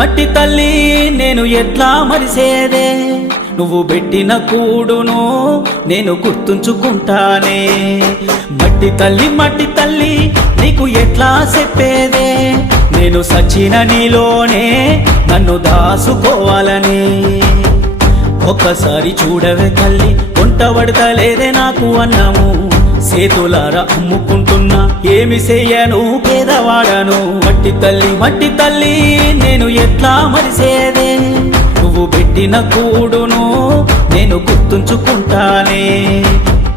మట్టి తల్లి నేను ఎట్లా మరిసేదే, నువ్వు పెట్టిన కూడును నేను గుర్తుంచుకుంటానే. మట్టి తల్లి నీకు ఎట్లా చెప్పేదే, నేను సచిన నీలోనే నన్ను దాసుకోవాలని. ఒక్కసారి చూడవే తల్లి, వంట పడతలేదే నాకు అన్నము, సేతులారా అమ్ముకుంటున్నా ఏమి చెయ్యను పేదవాడను. మట్టి తల్లి నేను ఎట్లా మరిసేదే, నువ్వు పెట్టిన కూడును నేను గుర్తుంచుకుంటానే.